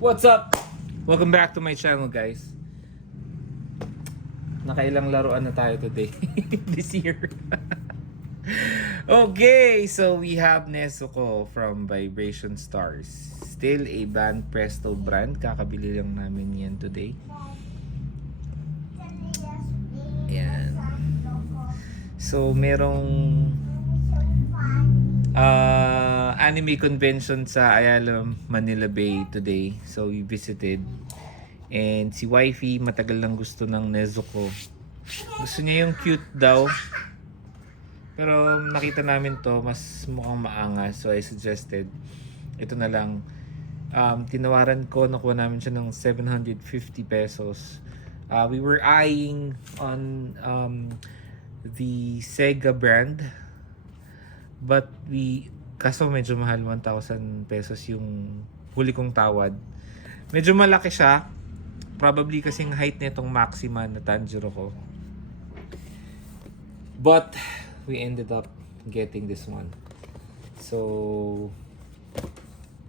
What's up? Welcome back to my channel, guys. Nakailang laruan na tayo today this year. Okay, so we have Nezuko from Vibration Stars. Still a Van Presto brand. Kakabili lang namin yan today. Ayan. So, merong anime convention sa Ayala, Manila Bay today. So, we visited. And si Wifey, matagal lang gusto ng Nezuko. Gusto niya yung cute daw. Pero nakita namin to, mas mukhang maangas. So, I suggested, ito na lang. Tinawaran ko, nakuha namin siya ng 750 pesos. We were eyeing on the Sega brand. But kaso medyo mahal, 1,000 pesos yung huli kong tawad. Medyo malaki siya. Probably kasing height nitong Maxima na Tanjiro ko. But we ended up getting this one. So,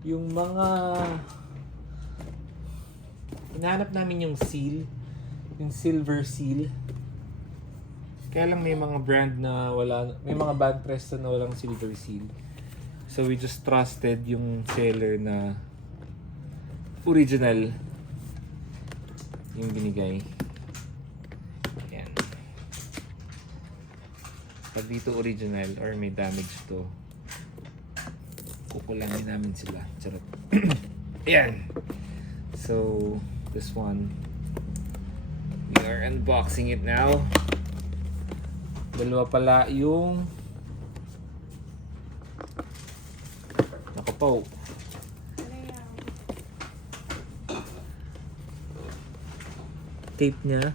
yung mga hinahanap namin yung seal, yung silver seal. Kaya lang may mga brand na wala, may mga Van Presto na walang silver seal. So we just trusted yung seller na original yung binigay. Ayan. Pag dito original or may damage to, kukulangin namin sila. Charot. Ayan. So, this one, we are unboxing it now. Dalawa pala yung nakapaw. Tape niya.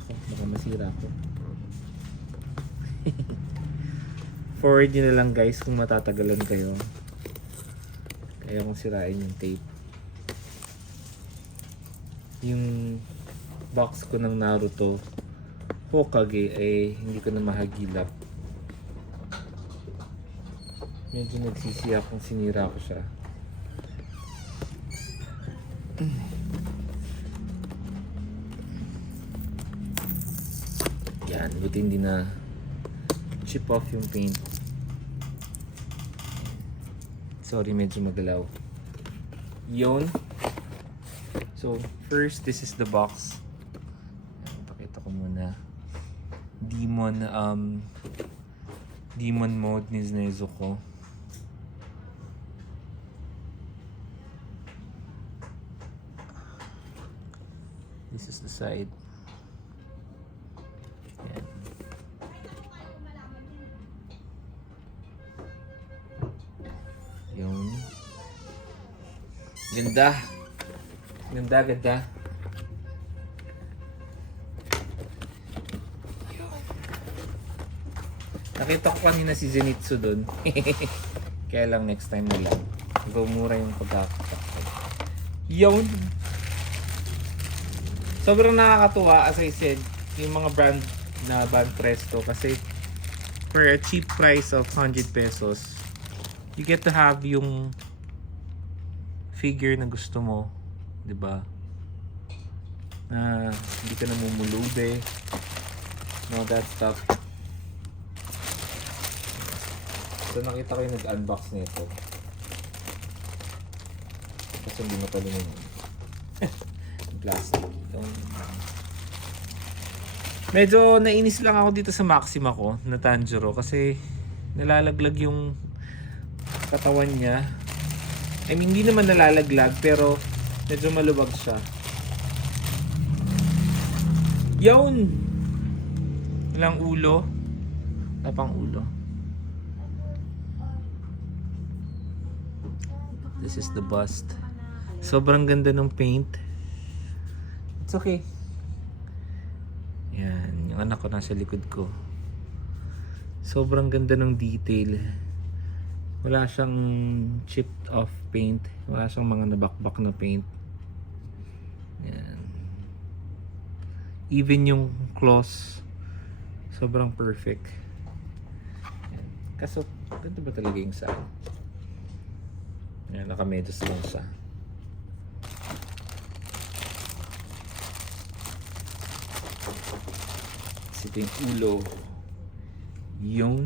Ako, baka masira ko. Forward nyo na lang, guys, kung matatagalan kayo. Kaya kung sirain yung tape. Yung box ko ng Naruto Hokage ay hindi ko na mahagilap. Medyo nagsisiya kung sinira ko siya. Yan, buti hindi na chip off yung paint. Sorry, medyo magalaw. Yun. So, first, this is the box. Pakita ko muna. Demon mode ni Nezuko. This is the side. Ayan. Yung ganda. Ganda. Nakita ko kanina si Zenitsu doon. Kaya lang next time na lang. Mura yung pagkakatakot. Yun! Sobrang nakakatuwa, as I said, yung mga brand na Van Presto. Kasi for a cheap price of 100 pesos, you get to have yung figure na gusto mo. Diba? Na hindi ka namumulube. No, that stuff. So nakita ko yung nag-unbox nito. Kasi hindi matalungan yun. Plastic. Medyo nainis lang ako dito sa Maxima ko na Tanjiro kasi nalalaglag yung katawan niya. I mean, hindi naman nalalaglag pero medyo malubag siya. Yun! Walang ulo. Wala pang ulo. This is the bust. Sobrang ganda ng paint. It's okay. Yan. Yung anak ko nasa likod ko. Sobrang ganda ng detail. Wala siyang chipped off paint. Wala siyang mga nabakbak na paint. Yan. Even yung claws, sobrang perfect. Yan. Kaso, ganda ba talaga yung saan? Yan, nakamedos lang siya. Kasi ito yung ulo. Yung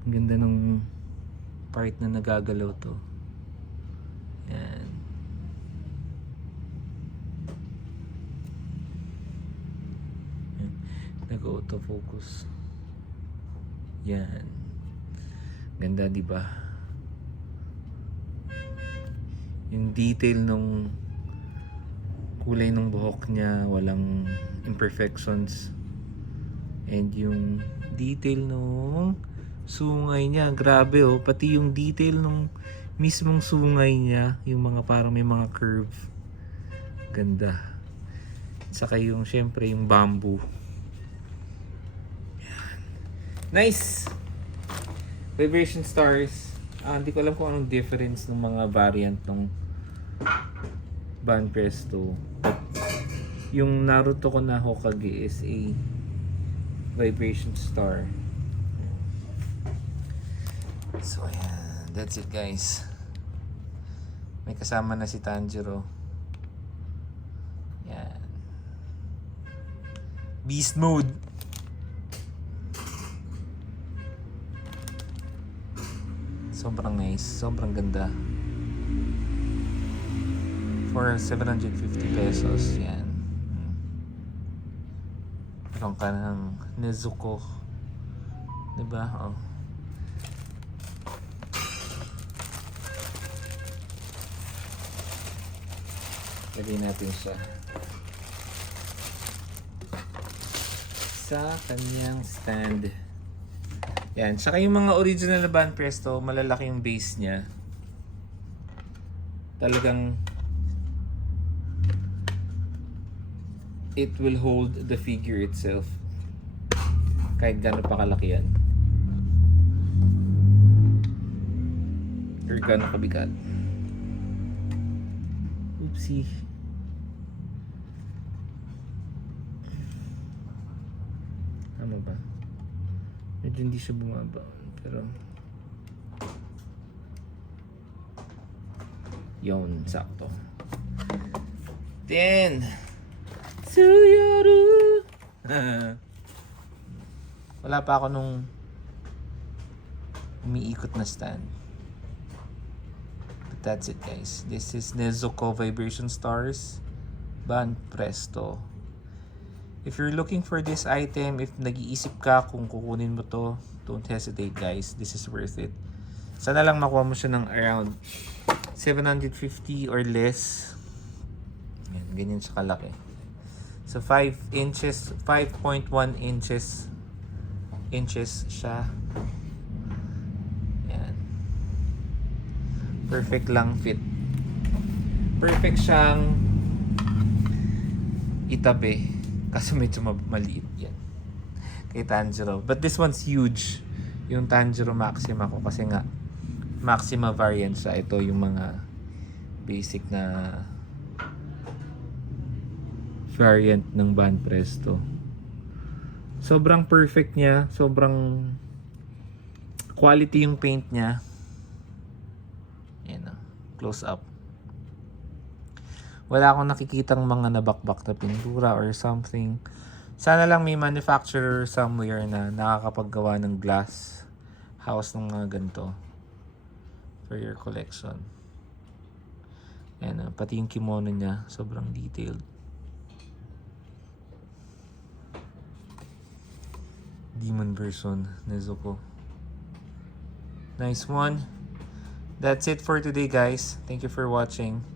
ang ganda ng part na nagagalaw to. Yan. Yan. Nag-autofocus. Yan. Ganda, di ba? Yung detail nung kulay ng buhok niya, walang imperfections. And yung detail nung sungay niya, grabe oh. Pati yung detail nung mismong sungay niya, yung mga parang may mga curve. Ganda. Saka yung syempre yung bamboo. Yan. Nice! Vibration stars. Hindi ko alam kung anong difference ng mga variant ng Band Presto. Yung Naruto ko na Hokage is a vibration star. So ayan, that's it guys. May kasama na si Tanjiro. Yan. Beast mode. Sobrang nice, sobrang ganda. For 750 pesos, yan. Meron ka ng Nezuko. Diba? Oh. Lagay natin siya sa kanyang stand. Yan. Saka yung mga original na Band Presto, malalaki yung base niya. Talagang it will hold the figure itself. Kahit gano'n pa kalaki yan. Or gano'n kabigat. Oopsie. Tama ba? Medyo hindi siya bumaba. Pero yun, sakto. Then Suyoru. Wala pa ako nung umiikot na stand. But that's it guys. This is Nezuko Vibration Stars Band Presto. If you're looking for this item, if nag-iisip ka kung kukunin mo to, don't hesitate guys. This is worth it. Sana lang makuha mo siya ng around 750 or less. Yan, ganyan siya kalaki. So 5 inches, 5.1 inches siya. Yan. Perfect lang fit. Perfect siyang itabi. Kasi medyo maliit yan. Kay Tanjiro. But this one's huge. Yung Tanjiro Maxima ko. Kasi nga, Maxima variant siya. Ito yung mga basic na variant ng Band Presto. Sobrang perfect niya. Sobrang quality yung paint niya. Yan o. Close up. Wala akong nakikitang mga nabakbak na pintura or something. Sana lang may manufacturer somewhere na nakakapaggawa ng glass house ng mga ganito for your collection. Ayan, pati yung kimono niya, sobrang detailed. Demon version, Nezuko. Nice one. That's it for today guys. Thank you for watching.